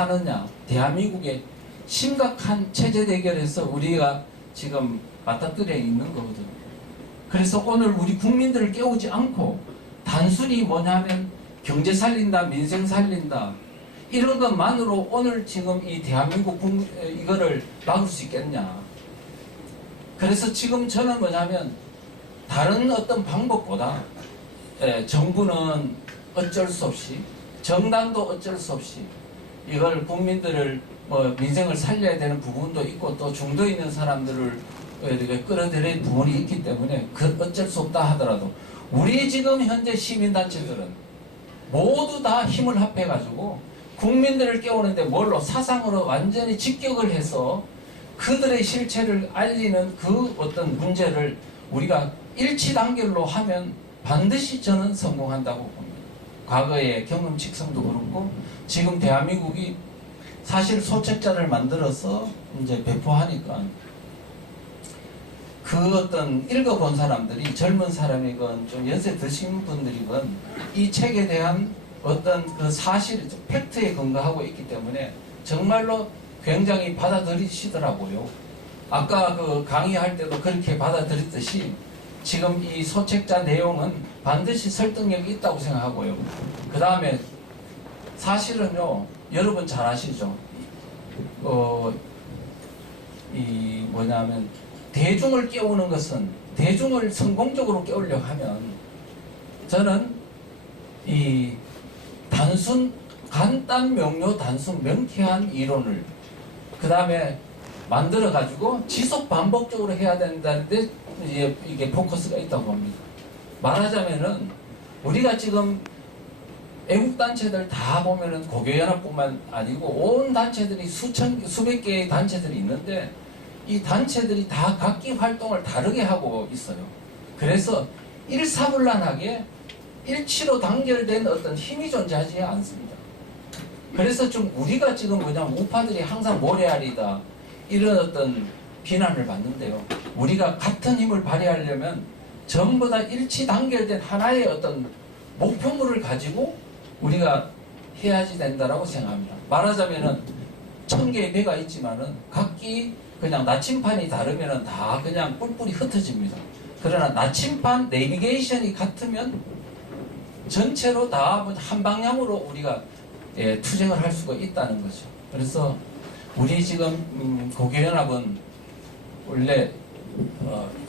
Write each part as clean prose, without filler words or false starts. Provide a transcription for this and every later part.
사느냐, 대한민국의 심각한 체제 대결에서 우리가 지금 맞닥뜨려 있는 거거든요. 그래서 오늘 우리 국민들을 깨우지 않고 단순히 뭐냐면 경제 살린다, 민생 살린다 이런 것만으로 오늘 지금 이 대한민국 이거를 막을 수 있겠냐. 그래서 지금 저는 뭐냐면 다른 어떤 방법보다 정부는 어쩔 수 없이, 정당도 어쩔 수 없이 이걸 국민들을 민생을 살려야 되는 부분도 있고 또 중도에 있는 사람들을 이렇게 끌어들일 부분이 있기 때문에 어쩔 수 없다 하더라도 우리 지금 현재 시민단체들은 모두 다 힘을 합해가지고 국민들을 깨우는데 뭘로 사상으로 완전히 직격을 해서 그들의 실체를 알리는 그 어떤 문제를 우리가 일치단결로 하면 반드시 저는 성공한다고 봅니다. 과거의 경험칙성도 그렇고 지금 대한민국이 사실 소책자를 만들어서 이제 배포하니까 그 어떤 읽어본 사람들이 젊은 사람이건 좀 연세 드신 분들이건 이 책에 대한 어떤 그 사실, 팩트에 근거하고 있기 때문에 정말로 굉장히 받아들이시더라고요. 아까 그 강의할 때도 그렇게 받아들였듯이 지금 이 소책자 내용은 반드시 설득력이 있다고 생각하고요. 그 다음에 사실은요, 여러분 잘 아시죠? 이 뭐냐면 대중을 깨우는 것은 대중을 성공적으로 깨우려고 하면 저는 이 단순 간단 명료 단순 명쾌한 이론을 그 다음에 만들어 가지고 지속 반복적으로 해야 된다는데 이게 포커스가 있다고 봅니다. 말하자면은 우리가 지금 애국단체들 다 보면은 고교연합뿐만 아니고 온 단체들이 수백 개의 단체들이 있는데 이 단체들이 다 각기 활동을 다르게 하고 있어요. 그래서 일사불란하게 일치로 단결된 어떤 힘이 존재하지 않습니다. 그래서 좀 우리가 지금 뭐냐면 우파들이 항상 모래알이다 이런 어떤 비난을 받는데요. 우리가 같은 힘을 발휘하려면 전부 다 일치 단결된 하나의 어떤 목표물을 가지고 우리가 해야지 된다라고 생각합니다. 말하자면은 1000개의 배가 있지만은 각기 그냥 나침판이 다르면은 다 그냥 뿔뿔이 흩어집니다. 그러나 나침판 내비게이션이 같으면 전체로 다 한 방향으로 우리가 투쟁을 할 수가 있다는 거죠. 그래서 우리 지금 고교연합은 원래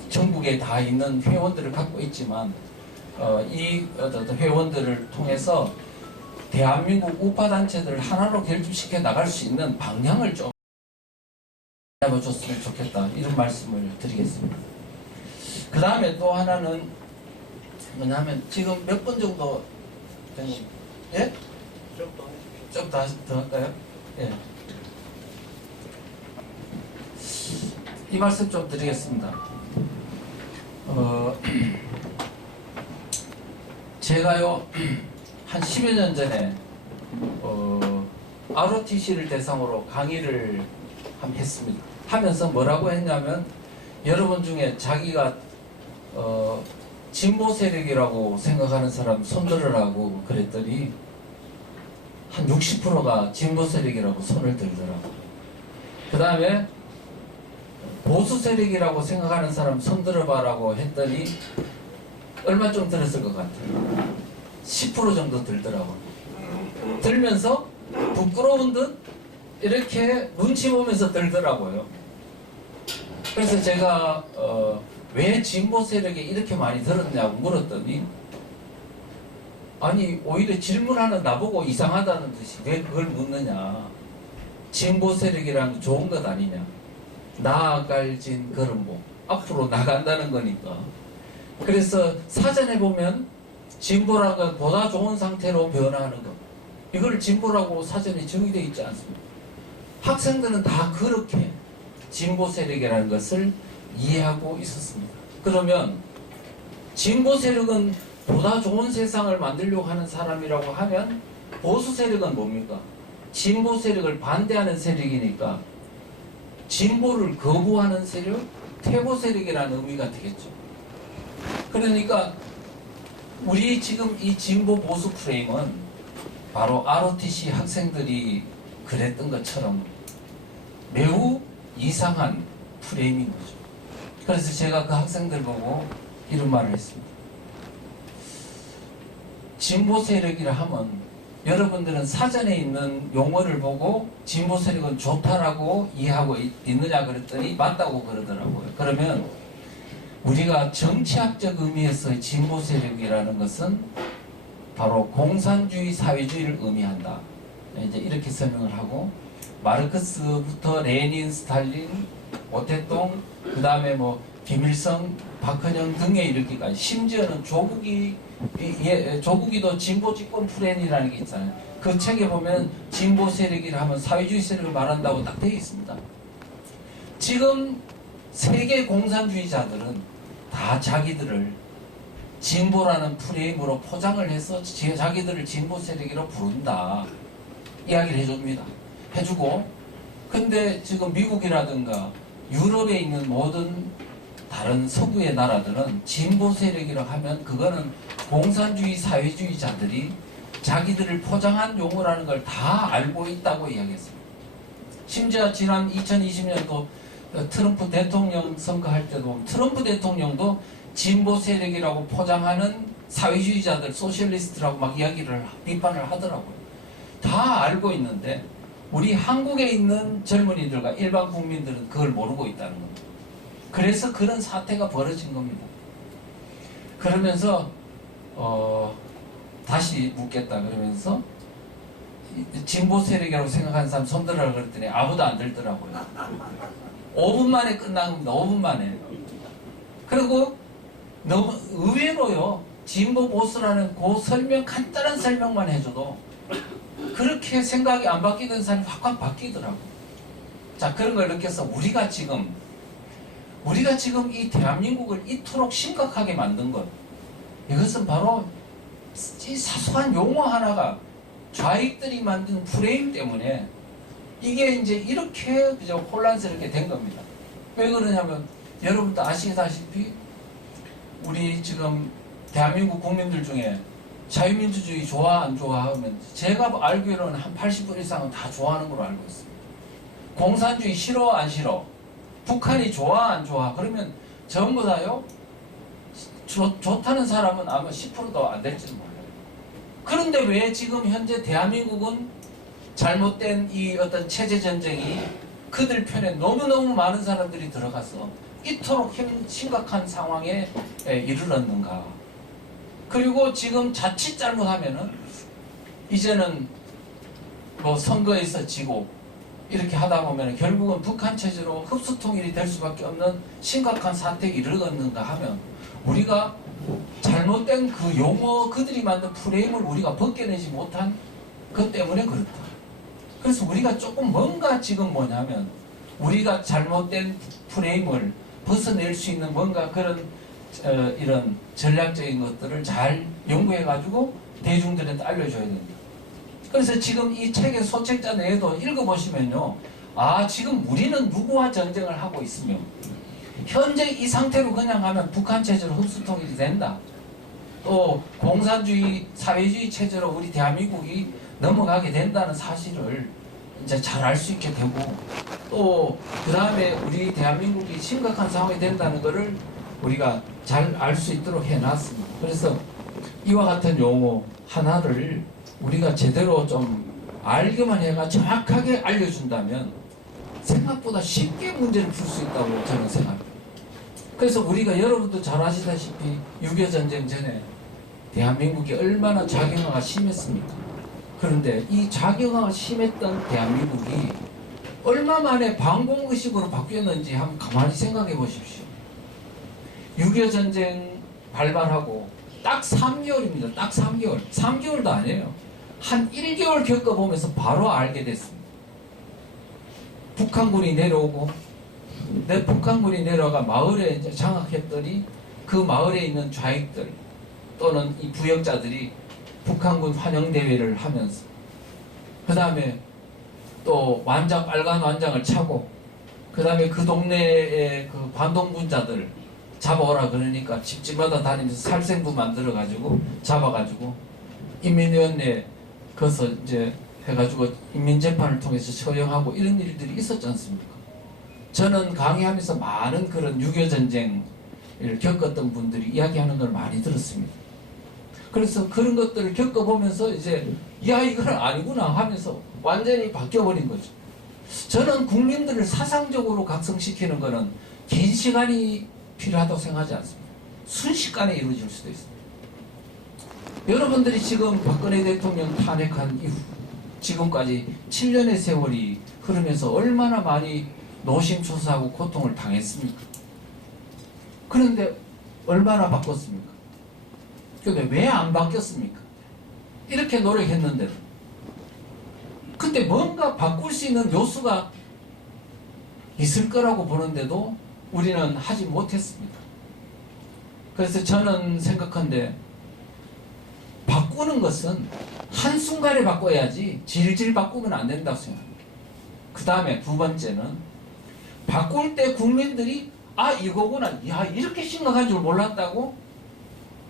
전국에 다 있는 회원들을 갖고 있지만 이 회원들을 통해서 대한민국 우파단체들을 하나로 결집시켜 나갈 수 있는 방향을 좀 잡아줬으면 좋겠다 이런 말씀을 드리겠습니다. 그 다음에 또 하나는 뭐냐면 지금 몇 분 정도 된 거? 예? 좀 더 할까요? 예. 이 말씀 좀 드리겠습니다. 제가요 한 10여 년 전에 ROTC를 대상으로 강의를 했습니다. 하면서 뭐라고 했냐면 여러분 중에 자기가 진보 세력이라고 생각하는 사람 손들으라고 그랬더니 한 60%가 진보 세력이라고 손을 들더라고요. 그 다음에 보수 세력이라고 생각하는 사람 손들어봐라고 했더니 얼마 좀 들었을 것 같아요. 10% 정도 들더라고요. 들면서 부끄러운 듯 이렇게 눈치 보면서 들더라고요. 그래서 제가 왜 진보 세력에 이렇게 많이 들었냐고 물었더니 아니 오히려 질문하는 나보고 이상하다는 듯이 왜 그걸 묻느냐. 진보 세력이란 좋은 것 아니냐. 나아갈진 걸음목 앞으로 나간다는 거니까. 그래서 사전에 보면 진보라고 보다 좋은 상태로 변화하는 것 이걸 진보라고 사전에 정의되어 있지 않습니다. 학생들은 다 그렇게 진보 세력이라는 것을 이해하고 있었습니다. 그러면 진보 세력은 보다 좋은 세상을 만들려고 하는 사람이라고 하면 보수 세력은 뭡니까? 진보 세력을 반대하는 세력이니까 진보를 거부하는 세력, 퇴보 세력이라는 의미가 되겠죠. 그러니까 우리 지금 이 진보 보수 프레임은 바로 ROTC 학생들이 그랬던 것처럼 매우 이상한 프레임인 거죠. 그래서 제가 그 학생들 보고 이런 말을 했습니다. 진보 세력이라 하면 여러분들은 사전에 있는 용어를 보고 진보 세력은 좋다라고 이해하고 있느냐 그랬더니 맞다고 그러더라고요. 그러면 우리가 정치학적 의미에서의 진보 세력이라는 것은 바로 공산주의 사회주의를 의미한다. 이제 이렇게 설명을 하고, 마르크스부터 레닌, 스탈린, 오태동, 그 다음에 뭐 김일성, 박헌영 등에 이르기까지, 심지어는 조국이도 진보 집권 프레임이라는 게 있잖아요. 그 책에 보면 진보 세력이라 하면 사회주의 세력을 말한다고 딱 되어 있습니다. 지금 세계 공산주의자들은 다 자기들을 진보라는 프레임으로 포장을 해서 자기들을 진보 세력이라고 부른다 이야기를 해주고, 근데 지금 미국이라든가 유럽에 있는 모든 다른 서구의 나라들은 진보 세력이라고 하면 그거는 공산주의 사회주의자들이 자기들을 포장한 용어라는 걸 다 알고 있다고 이야기했습니다. 심지어 지난 2020년도 트럼프 대통령 선거할 때도 트럼프 대통령도 진보 세력이라고 포장하는 사회주의자들, 소셜리스트라고 막 비판을 하더라고요. 다 알고 있는데 우리 한국에 있는 젊은이들과 일반 국민들은 그걸 모르고 있다는 겁니다. 그래서 그런 사태가 벌어진 겁니다. 그러면서 다시 묻겠다 그러면서 진보 세력이라고 생각하는 사람 손들으라고 그랬더니 아무도 안 들더라고요. 5분 만에 끝난 겁니다. 5분 만에. 그리고 너무 의외로요, 진보 보수라는 그 간단한 설명만 해줘도 그렇게 생각이 안 바뀌던 사람이 확 바뀌더라고요. 자, 그런 걸 느껴서 우리가 지금 이 대한민국을 이토록 심각하게 만든 것, 이것은 바로 이 사소한 용어 하나가 좌익들이 만든 프레임 때문에 이게 이제 이렇게 그저 혼란스럽게 된 겁니다. 왜 그러냐면 여러분도 아시다시피 우리 지금 대한민국 국민들 중에 자유민주주의 좋아 안 좋아하면 제가 알기로는 한 80% 이상은 다 좋아하는 걸로 알고 있습니다. 공산주의 싫어 안 싫어, 북한이 좋아 안 좋아, 그러면 전부 다요 좋다는 사람은 아마 10%도 안 될지 몰라요. 그런데 왜 지금 현재 대한민국은 잘못된 이 어떤 체제 전쟁이 그들 편에 너무너무 많은 사람들이 들어가서 이토록 심각한 상황에 이르렀는가. 그리고 지금 자칫 잘못하면은 이제는 뭐 선거에서 지고 이렇게 하다 보면 결국은 북한 체제로 흡수 통일이 될 수밖에 없는 심각한 사태에 이르렀는가 하면 우리가 잘못된 그 용어, 그들이 만든 프레임을 우리가 벗겨내지 못한 것 때문에 그렇다. 그래서 우리가 조금 뭔가 지금 뭐냐면 우리가 잘못된 프레임을 벗어낼 수 있는 뭔가 그런 이런 전략적인 것들을 잘 연구해가지고 대중들한테 알려줘야 됩니다. 그래서 지금 이 책의 소책자 내에도 읽어보시면요, 아, 지금 우리는 누구와 전쟁을 하고 있으며 현재 이 상태로 그냥 하면 북한 체제로 흡수 통일이 된다. 또 공산주의 사회주의 체제로 우리 대한민국이 넘어가게 된다는 사실을 이제 잘 알 수 있게 되고, 또 그 다음에 우리 대한민국이 심각한 상황이 된다는 것을 우리가 잘 알 수 있도록 해놨습니다. 그래서 이와 같은 용어 하나를 우리가 제대로 좀 알기만 해가 정확하게 알려준다면 생각보다 쉽게 문제를 풀 수 있다고 저는 생각합니다. 그래서 우리가 여러분도 잘 아시다시피 6.25 전쟁 전에 대한민국이 얼마나 좌경화가 심했습니까? 그런데 이 좌경화가 심했던 대한민국이 얼마 만에 반공의식으로 바뀌었는지 한번 가만히 생각해 보십시오. 6.25 전쟁 발발하고 딱 3개월입니다. 딱 3개월. 3개월도 아니에요. 한 1개월 겪어보면서 바로 알게 됐습니다. 북한군이 내려오고, 북한군이 내려가 마을에 이제 장악했더니 그 마을에 있는 좌익들 또는 이 부역자들이 북한군 환영대회를 하면서, 그 다음에 또 완장, 빨간 완장을 차고, 그 다음에 그 동네에 그 반동분자들 잡아오라 그러니까 집집마다 다니면서 살생부 만들어가지고 잡아가지고 인민위원회 거기서 이제 해가지고 인민재판을 통해서 처형하고 이런 일들이 있었지 않습니까? 저는 강의하면서 많은 그런 6.25 전쟁을 겪었던 분들이 이야기하는 걸 많이 들었습니다. 그래서 그런 것들을 겪어보면서 이제 야 이건 아니구나 하면서 완전히 바뀌어버린 거죠. 저는 국민들을 사상적으로 각성시키는 것은 긴 시간이 필요하다고 생각하지 않습니다. 순식간에 이루어질 수도 있습니다. 여러분들이 지금 박근혜 대통령 탄핵한 이후 지금까지 7년의 세월이 흐르면서 얼마나 많이 노심초사하고 고통을 당했습니까? 그런데 얼마나 바꿨습니까? 근데 왜 안 바뀌었습니까? 이렇게 노력했는데도. 근데 뭔가 바꿀 수 있는 요소가 있을 거라고 보는데도 우리는 하지 못했습니다. 그래서 저는 생각한데 바꾸는 것은 한순간에 바꿔야지 질질 바꾸면 안 된다고 생각합니다. 그 다음에 두 번째는 바꿀 때 국민들이 아 이거구나, 야 이렇게 심각한 줄 몰랐다고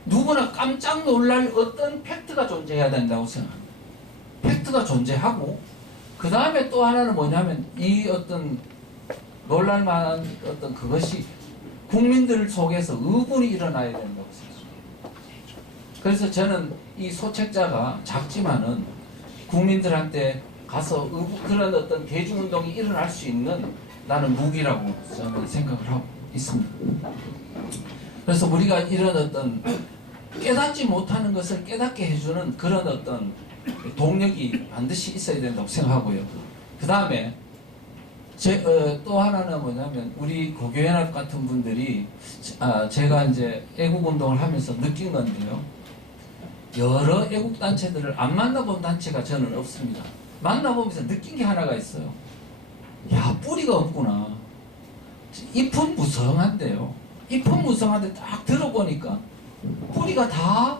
누구나 깜짝 놀랄 어떤 팩트가 존재해야 된다고 생각합니다. 팩트가 존재하고 그 다음에 또 하나는 뭐냐면 이 어떤 놀랄만한 어떤 그것이 국민들 속에서 의분이 일어나야 된다고 생각합니다. 그래서 저는 이 소책자가 작지만은 국민들한테 가서 그런 어떤 대중운동이 일어날 수 있는 나는 무기라고 저는 생각을 하고 있습니다. 그래서 우리가 이런 어떤 깨닫지 못하는 것을 깨닫게 해주는 그런 어떤 동력이 반드시 있어야 된다고 생각하고요. 그 다음에 또 하나는 뭐냐면 우리 고교연합 같은 분들이 제가 이제 애국운동을 하면서 느낀 건데요. 여러 애국단체들을 안 만나본 단체가 저는 없습니다. 만나보면서 느낀 게 하나가 있어요. 야 뿌리가 없구나. 잎은 무성한데요. 잎은 무성한데 딱 들어보니까 뿌리가 다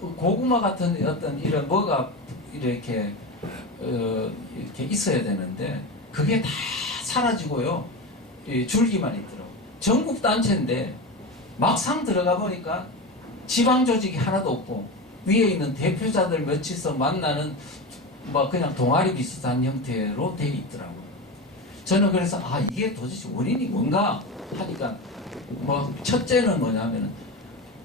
고구마 같은 어떤 이런 뭐가 이렇게 이렇게 있어야 되는데 그게 다 사라지고요. 줄기만 있더라고요. 전국 단체인데 막상 들어가 보니까 지방 조직이 하나도 없고 위에 있는 대표자들 몇이서 만나는 뭐 그냥 동아리 비슷한 형태로 되어 있더라고요. 저는 그래서 이게 도대체 원인이 뭔가 하니까 뭐 첫째는 뭐냐면은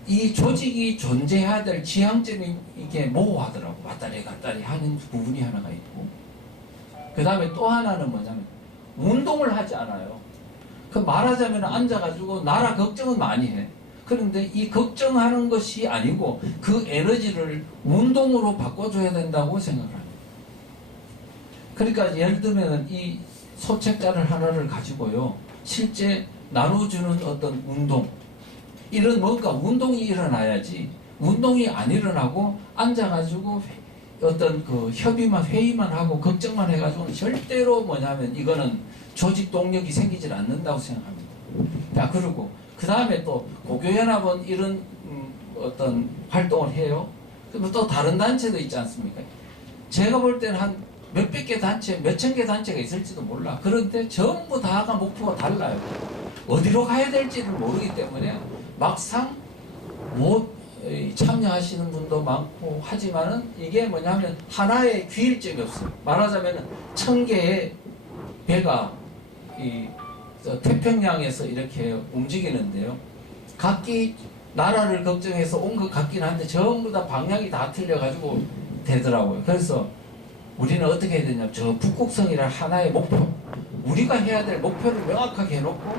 이 조직이 존재해야 될 지향점이 이게 모호하더라고. 왔다리 갔다리 하는 부분이 하나가 있고 그 다음에 또 하나는 뭐냐면 운동을 하지 않아요. 그 말하자면 앉아가지고 나라 걱정은 많이 해. 그런데 이 걱정하는 것이 아니고 그 에너지를 운동으로 바꿔줘야 된다고 생각을 합니다. 그러니까 예를 들면 이 소책자를 하나를 가지고요. 실제 나눠주는 어떤 운동 이런 뭔가 운동이 일어나야지 운동이 안 일어나고 앉아가지고 어떤 그 협의만 회의만 하고 걱정만 해가지고는 절대로 뭐냐면 이거는 조직 동력이 생기질 않는다고 생각합니다. 자 그리고 그 다음에 또 고교연합은 이런 어떤 활동을 해요. 그리고 또 다른 단체도 있지 않습니까? 제가 볼 때는 한 몇백 개 단체, 몇천 개 단체가 있을지도 몰라. 그런데 전부 다가 목표가 달라요. 어디로 가야 될지를 모르기 때문에 막상 못 참여하시는 분도 많고 하지만은 이게 뭐냐면 하나의 귀일점이 없어요. 말하자면 1000개의 배가 이 태평양에서 이렇게 움직이는데요. 각기 나라를 걱정해서 온 것 같긴 한데 전부 다 방향이 다 틀려가지고 되더라고요. 그래서 우리는 어떻게 해야 되냐, 저 북극성이라는 하나의 목표, 우리가 해야 될 목표를 명확하게 해놓고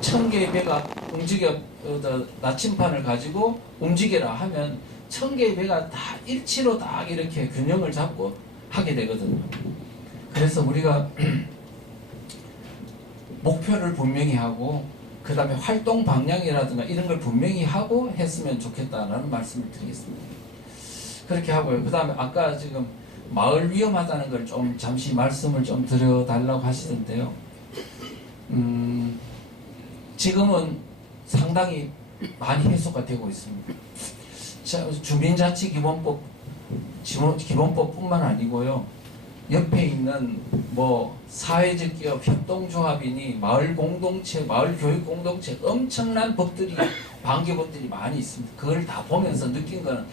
1000개의 배가 움직여 나침판을 가지고 움직여라 하면 1000개의 배가 다 일치로 딱 이렇게 균형을 잡고 하게 되거든요. 그래서 우리가 목표를 분명히 하고 그 다음에 활동 방향이라든가 이런 걸 분명히 하고 했으면 좋겠다라는 말씀을 드리겠습니다. 그렇게 하고요. 그 다음에 아까 지금 마을 위험하다는 걸 좀 잠시 말씀을 좀 드려달라고 하시던데요. 지금은 상당히 많이 해소가 되고 있습니다. 주민자치기본법 기본법뿐만 아니고요. 옆에 있는 뭐 사회적 기업 협동조합이니 마을 공동체, 마을 교육 공동체 엄청난 법들이 반개법들이 많이 있습니다. 그걸 다 보면서 느낀 거는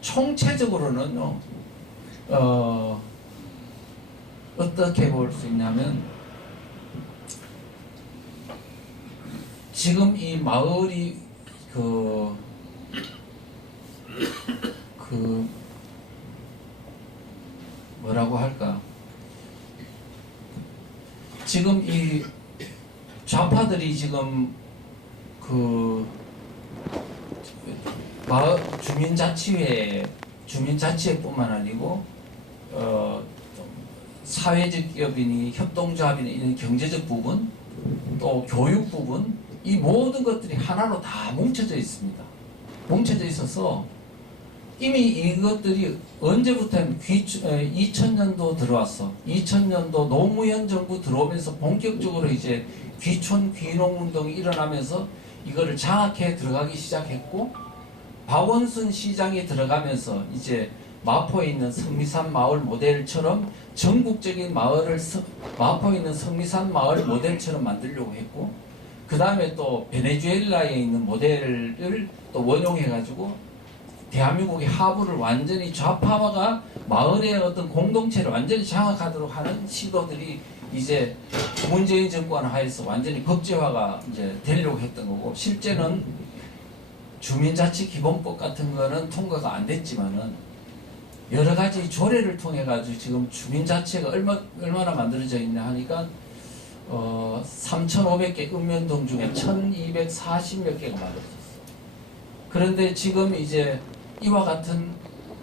총체적으로는요. 어떻게 볼 수 있냐면, 지금 이 마을이 뭐라고 할까, 지금 이 좌파들이 지금 마을 주민자치회뿐만 아니고 사회적 기업이니 협동조합이니 이런 경제적 부분, 또 교육 부분, 이 모든 것들이 하나로 다 뭉쳐져 있습니다. 뭉쳐져 있어서 이미 이것들이 언제부터는 2000년도 들어왔어. 2000년도 노무현 정부 들어오면서 본격적으로 이제 귀촌 귀농 운동이 일어나면서 이거를 장악해 들어가기 시작했고, 박원순 시장이 들어가면서 이제 마포에 있는 성미산 마을 모델처럼 전국적인 마을을 마포에 있는 성미산 마을 모델처럼 만들려고 했고, 그 다음에 또 베네수엘라에 있는 모델을 또 원용해가지고 대한민국의 하부를 완전히 좌파가 마을의 어떤 공동체를 완전히 장악하도록 하는 시도들이 이제 문재인 정권 하에서 완전히 법제화가 이제 되려고 했던 거고, 실제는 주민자치기본법 같은 거는 통과가 안 됐지만은 여러 가지 조례를 통해 가지고 지금 주민자치가 얼마나 만들어져 있냐 하니까 3,500개 읍면동 중에 1,240몇 개가 만들어졌어. 그런데 지금 이제 이와 같은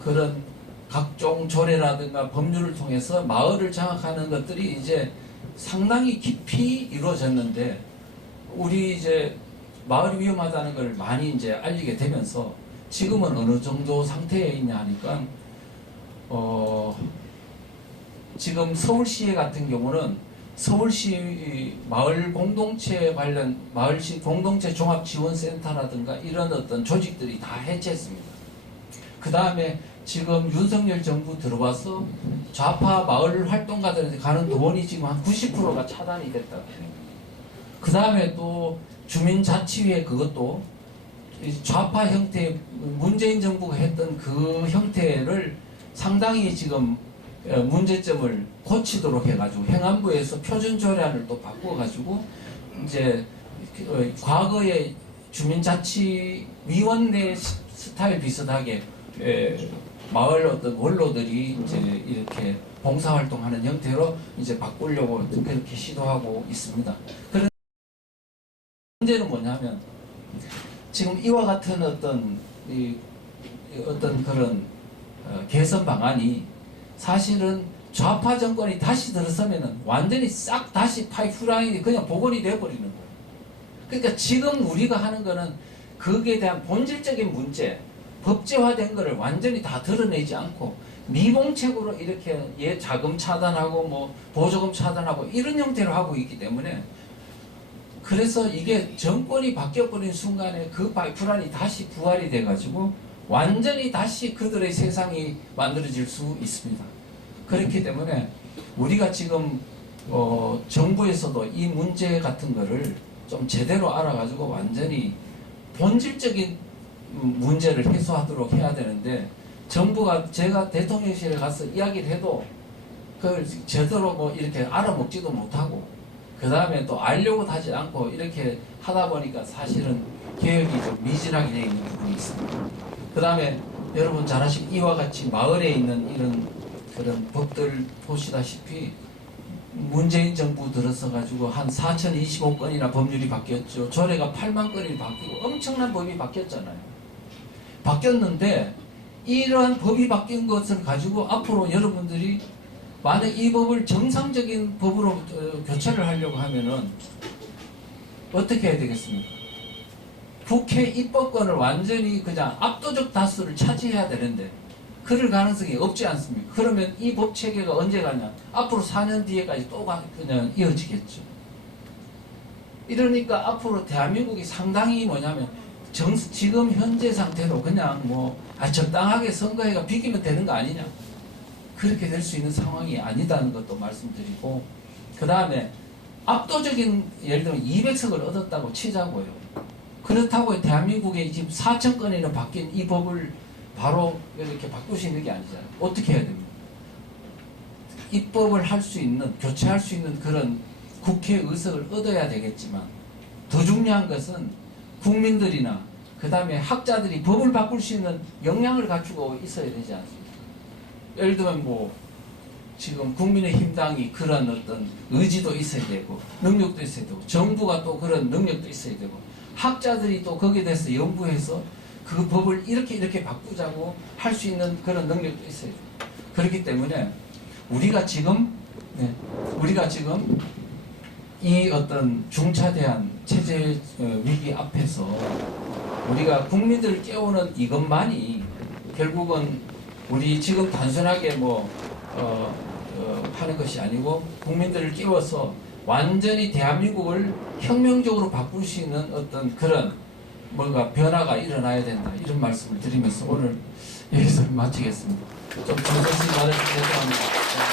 그런 각종 조례라든가 법률을 통해서 마을을 장악하는 것들이 이제 상당히 깊이 이루어졌는데, 우리 이제 마을이 위험하다는 걸 많이 이제 알리게 되면서 지금은 어느 정도 상태에 있냐 하니까 지금 서울시 같은 경우는 서울시 마을 공동체 관련 마을시 공동체 종합지원센터라든가 이런 어떤 조직들이 다 해체했습니다. 그 다음에 지금 윤석열 정부 들어와서 좌파 마을 활동가들한테 가는 돈이 지금 한 90%가 차단이 됐다고 해요. 그 다음에 또 주민자치회 그것도 좌파 형태, 문재인 정부가 했던 그 형태를 상당히 지금 문제점을 고치도록 해가지고 행안부에서 표준조례안을 또 바꿔가지고 이제 과거의 주민자치위원회 스타일 비슷하게 마을 어떤 원로들이 이제 이렇게 봉사활동하는 형태로 이제 바꾸려고 그렇게 시도하고 있습니다. 그런 문제는 뭐냐면, 지금 이와 같은 어떤 그런 개선 방안이 사실은 좌파 정권이 다시 들어서면은 완전히 싹 다시 파이프라인이 그냥 복원이 되어버리는 거예요. 그러니까 지금 우리가 하는 거는 거기에 대한 본질적인 문제, 법제화된 거를 완전히 다 드러내지 않고 미봉책으로 이렇게 자금 차단하고 뭐 보조금 차단하고 이런 형태로 하고 있기 때문에, 그래서 이게 정권이 바뀌어버린 순간에 그 파이프라인이 다시 부활이 돼가지고 완전히 다시 그들의 세상이 만들어질 수 있습니다. 그렇기 때문에 우리가 지금 정부에서도 이 문제 같은 거를 좀 제대로 알아가지고 완전히 본질적인 문제를 해소하도록 해야 되는데, 정부가 제가 대통령실에 가서 이야기를 해도 그걸 제대로 뭐 이렇게 알아먹지도 못하고, 그 다음에 또 알려고 하지 않고 이렇게 하다 보니까 사실은 개혁이 좀 미진하게 되어 있는 부분이 있습니다. 그 다음에 여러분 잘 아시고 이와 같이 마을에 있는 이런 그런 법들 보시다시피 문재인 정부 들어서 가지고 한 4,025건이나 법률이 바뀌었죠. 조례가 8만 건이 바뀌고 엄청난 법이 바뀌었잖아요. 바뀌었는데 이러한 법이 바뀐 것을 가지고 앞으로 여러분들이 만약 이 법을 정상적인 법으로 교체를 하려고 하면은 어떻게 해야 되겠습니까? 국회 입법권을 완전히 그냥 압도적 다수를 차지해야 되는데 그럴 가능성이 없지 않습니까? 그러면 이 법 체계가 언제 가냐? 앞으로 4년 뒤에까지 또 그냥 이어지겠죠. 이러니까 앞으로 대한민국이 상당히 뭐냐면 지금 현재 상태로 그냥 적당하게 선거해가 비기면 되는 거 아니냐? 그렇게 될 수 있는 상황이 아니다는 것도 말씀드리고, 그 다음에 압도적인 예를 들면 200석을 얻었다고 치자고요. 그렇다고 대한민국에 지금 4,000건이나 바뀐 이 법을 바로 이렇게 바꿀 수 있는 게 아니잖아요. 어떻게 해야 됩니까? 입법을 할 수 있는, 교체할 수 있는 그런 국회 의석을 얻어야 되겠지만, 더 중요한 것은 국민들이나 그 다음에 학자들이 법을 바꿀 수 있는 역량을 갖추고 있어야 되지 않습니까? 예를 들면 뭐 지금 국민의힘당이 그런 어떤 의지도 있어야 되고 능력도 있어야 되고 정부가 또 그런 능력도 있어야 되고 학자들이 또 거기에 대해서 연구해서 그 법을 이렇게 바꾸자고 할 수 있는 그런 능력도 있어야 돼요. 그렇기 때문에 우리가 지금 이 어떤 중차대한 체제 위기 앞에서 우리가 국민들을 깨우는 이것만이 결국은 우리 지금 단순하게 하는 것이 아니고 국민들을 깨워서 완전히 대한민국을 혁명적으로 바꿀 수 있는 어떤 그런 뭔가 변화가 일어나야 된다, 이런 말씀을 드리면서 오늘 여기서 마치겠습니다. 좀 정성스레 말해주셔서 감사합니다.